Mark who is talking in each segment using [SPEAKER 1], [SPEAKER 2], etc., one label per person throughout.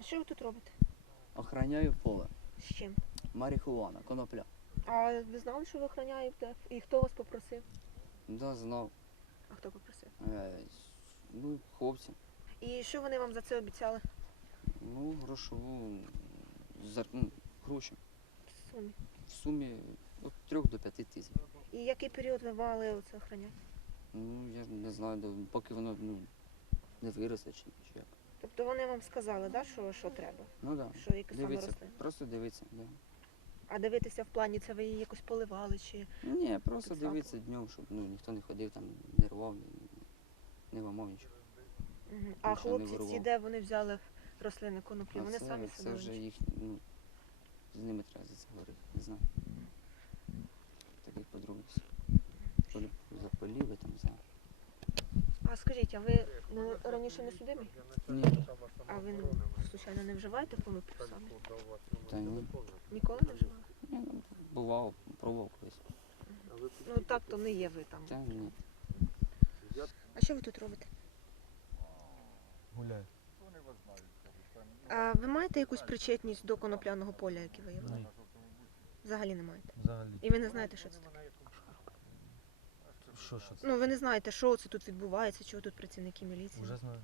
[SPEAKER 1] що ви тут робите?
[SPEAKER 2] Охороняю поле.
[SPEAKER 1] З чим?
[SPEAKER 2] Марихуана, конопля.
[SPEAKER 1] А ви знали, що ви охороняєте? І хто вас попросив?
[SPEAKER 2] Да, знав.
[SPEAKER 1] А хто попросив?
[SPEAKER 2] Ну, хлопці.
[SPEAKER 1] І що вони вам за це обіцяли?
[SPEAKER 2] Ну, грошову гроші.
[SPEAKER 1] В сумі.
[SPEAKER 2] В сумі від 3 до 5 тисяч.
[SPEAKER 1] І який період ви мали оце охороняти?
[SPEAKER 2] Ну, я не знаю, поки воно не виросте чи як.
[SPEAKER 1] Тобто вони вам сказали, да, що треба?
[SPEAKER 2] Ну так.
[SPEAKER 1] Що які саме
[SPEAKER 2] Дивіться,
[SPEAKER 1] рослини?
[SPEAKER 2] просто дивіться. Да.
[SPEAKER 1] А дивитися в плані, це ви її якось поливали чи?
[SPEAKER 2] Ні, просто
[SPEAKER 1] Підсаджували.
[SPEAKER 2] дивіться днем, щоб ніхто не ходив, там, не рвав, не ламав нічого.
[SPEAKER 1] Угу. А
[SPEAKER 2] Нічого не
[SPEAKER 1] хлопці ці,
[SPEAKER 2] вирував.
[SPEAKER 1] де вони взяли рослини коноплі? Вони самі
[SPEAKER 2] Це
[SPEAKER 1] садили?
[SPEAKER 2] вже їх, з ними треба за це говорити, не знаю. Таких подробиць. За поліви, там, за...
[SPEAKER 1] А скажіть, а ви раніше не судимі?
[SPEAKER 2] Ні,
[SPEAKER 1] А ви, звичайно, не вживаєте коноплю самі?
[SPEAKER 2] та ні.
[SPEAKER 1] Ніколи не вживали?
[SPEAKER 2] Ні, ну, бував, пробував колись.
[SPEAKER 1] Ну так, то не є ви там.
[SPEAKER 2] Та ні.
[SPEAKER 1] А що ви тут робите?
[SPEAKER 3] Гуляю.
[SPEAKER 1] А ви маєте якусь причетність до конопляного поля, яке виявили?
[SPEAKER 3] Ні,
[SPEAKER 1] Взагалі не маєте.
[SPEAKER 3] взагалі.
[SPEAKER 1] І ви не знаєте, що це таке?
[SPEAKER 3] Що це?
[SPEAKER 1] Ну, ви не знаєте, що це тут відбувається, чого тут працівники міліції?
[SPEAKER 3] Вже знаю.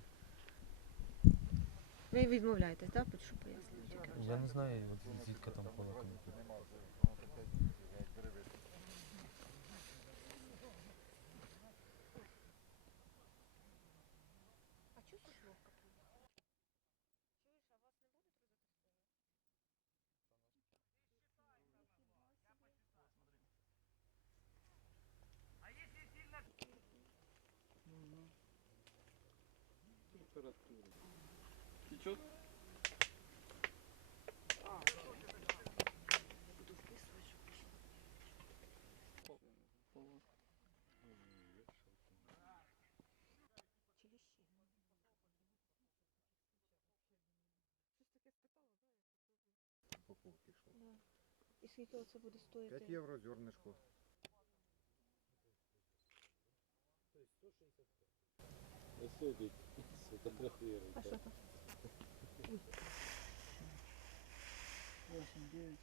[SPEAKER 1] Ви відмовляєтесь, так? Що пояснюєте?
[SPEAKER 3] Я не знаю, от звідки там поле конопля.
[SPEAKER 1] А чого тут ловка?
[SPEAKER 2] Течет?
[SPEAKER 1] Буду вписувати, щоб чи ліщі? Щось таке спитала, да? І скільки оце буде стоїти?
[SPEAKER 4] 5 євро зернышко.
[SPEAKER 1] А що там?
[SPEAKER 5] 8, 9,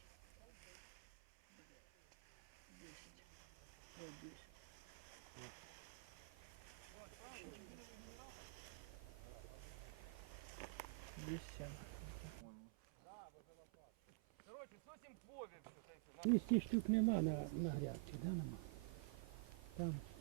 [SPEAKER 5] 10, 10. Десять. 200 штук нема на грядці, да, нема? Там